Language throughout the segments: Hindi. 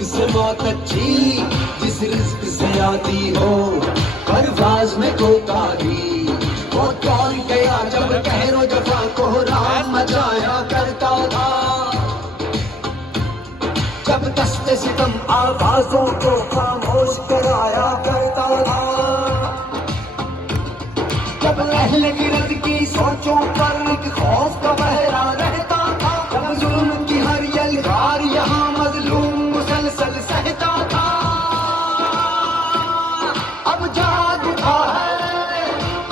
रिस्क से मौत अच्छी, जिस रिस्क से आती हो परवाज में कोताही। वो कौन गया जब कहरो जफा को राम मचाया करता था, जब दस्ते सितम आवाजों को खामोश कराया करता था, जब अहले गिरद की सोचों पर एक खौफ का पहरा रहता था, जब जुल्म की हर यलगार यहाँ मजलूम मुसलसल सहता था। अब जाग उठा है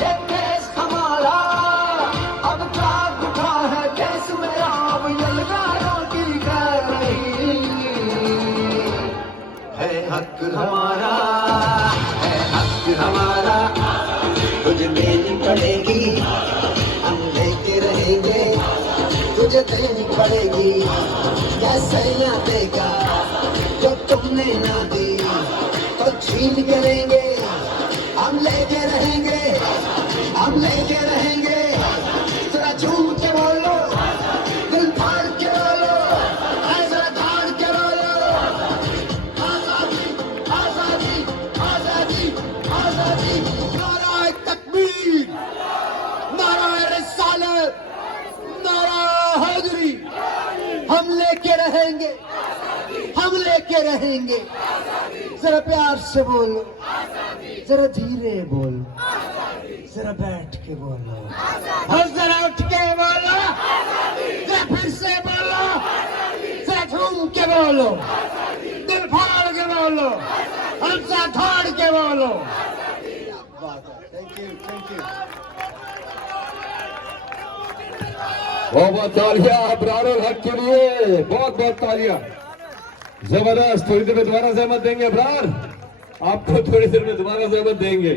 ये देश हमारा, अब जाग उठा है देश मेरा, अब यलगारों की कर रही है हक हमारा, है हक हमारा। तुझे देनी पड़ेगी, हम लेके रहेंगे, तुझे देनी पड़ेगी, कैसे ना देगा जो तुमने ना दी, तो छीन के लेंगे, हम लेके रहेंगे, हम लेके रहेंगे। जरा झूम के बोलो, दिल फाड़ के बोलो, जरा धाड़ के बोलो, आजादी आजादी आजादी आजादी। नाराए तकबीर, नाराए रिसालत, नाराए हैदरी। हम लेके रहेंगे, हम लेके रहेंगे। जरा प्यार से बोलो, जरा धीरे बोलो, जरा बैठ के बोलो, और जरा उठ के बोलो, जरा फिर से बोलो, जरा झूम के बोलो, दिल फाड़ के बोलो, हम सा धाड़ के बोलो। Thank you, thank you. बहुत बहुत तालियां अबरारुल हक के लिए, बहुत बहुत तालियां। जबरदस्त। थोड़ी देर में दोबारा जहमत देंगे अबरार, आपको थोड़ी देर में दोबारा जहमत देंगे।